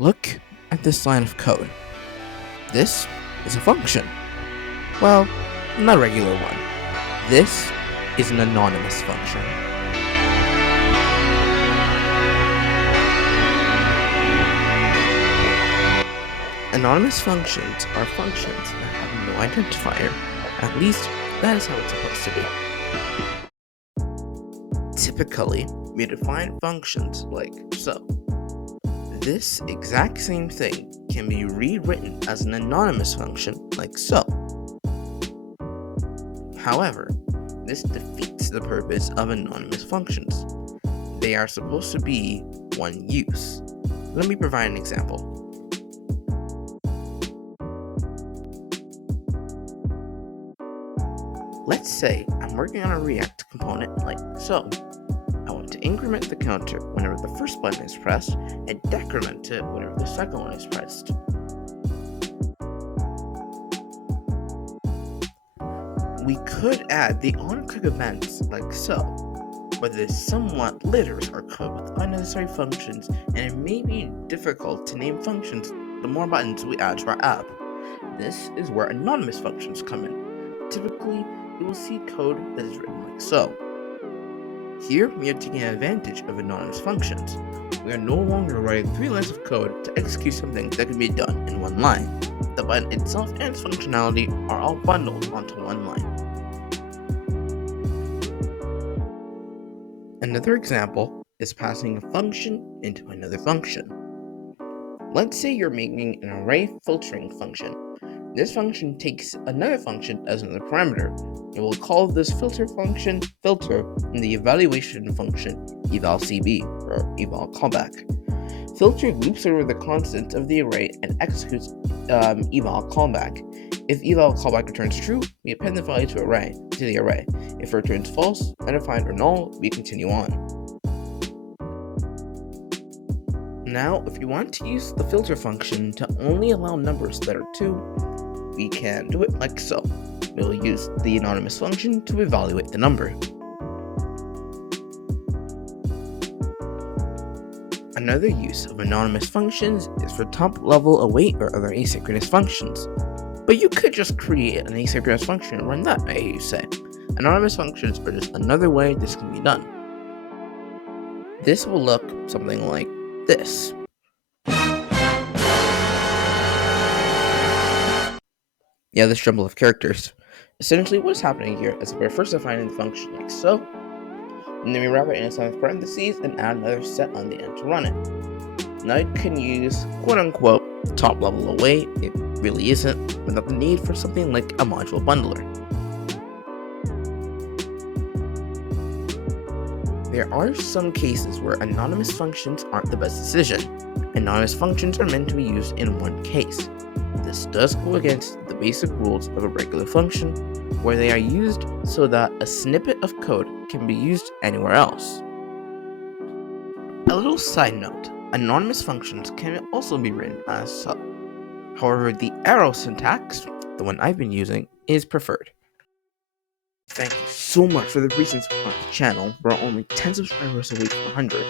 Look at this line of code. This is a function. Well, not a regular one. This is an anonymous function. Anonymous functions are functions that have no identifier. At least, that is how it's supposed to be. Typically, we define functions like so. This exact same thing can be rewritten as an anonymous function like so. However, this defeats the purpose of anonymous functions. They are supposed to be one use. Let me provide an example. Let's say I'm working on a React component like so. I want to increment the counter whenever the first button is pressed and decrement it whenever the second one is pressed. We could add the on-click events like so, but this somewhat litters our code with unnecessary functions, and it may be difficult to name functions the more buttons we add to our app. This is where anonymous functions come in. Typically, you will see code that is written like so. Here, we are taking advantage of anonymous functions. We are no longer writing 3 lines of code to execute something that can be done in 1 line. The button itself and its functionality are all bundled onto 1 line. Another example is passing a function into another function. Let's say you're making an array filtering function. This function takes another function as another parameter, and we'll call this filter function filter and the evaluation function evalCB or eval callback. Filter loops over the constants of the array and executes eval callback. If eval callback returns true, we append the value to the array. If it returns false, undefined, or null, we continue on. Now, if you want to use the filter function to only allow numbers that are 2, we can do it like so. We'll use the anonymous function to evaluate the number. Another use of anonymous functions is for top-level await or other asynchronous functions. But you could just create an asynchronous function and run that, I hear you say. Anonymous functions are just another way this can be done. This will look something like this. Yeah, this jumble of characters. Essentially, what is happening here is we're first defining the function like so, and then we wrap it in a sign with parentheses and add another set on the end to run it. Now you can use quote-unquote top-level await, it really isn't, without the need for something like a module bundler. There are some cases where anonymous functions aren't the best decision. Anonymous functions are meant to be used in one case. This does go against the basic rules of a regular function, where they are used so that a snippet of code can be used anywhere else. A little side note, anonymous functions can also be written as so. However, the arrow syntax, the one I've been using, is preferred. Thank you so much for the recent support on the channel. We're only 10 subscribers away from 100.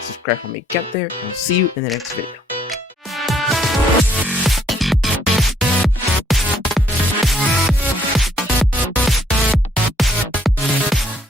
Subscribe when we get there, and I'll see you in the next video.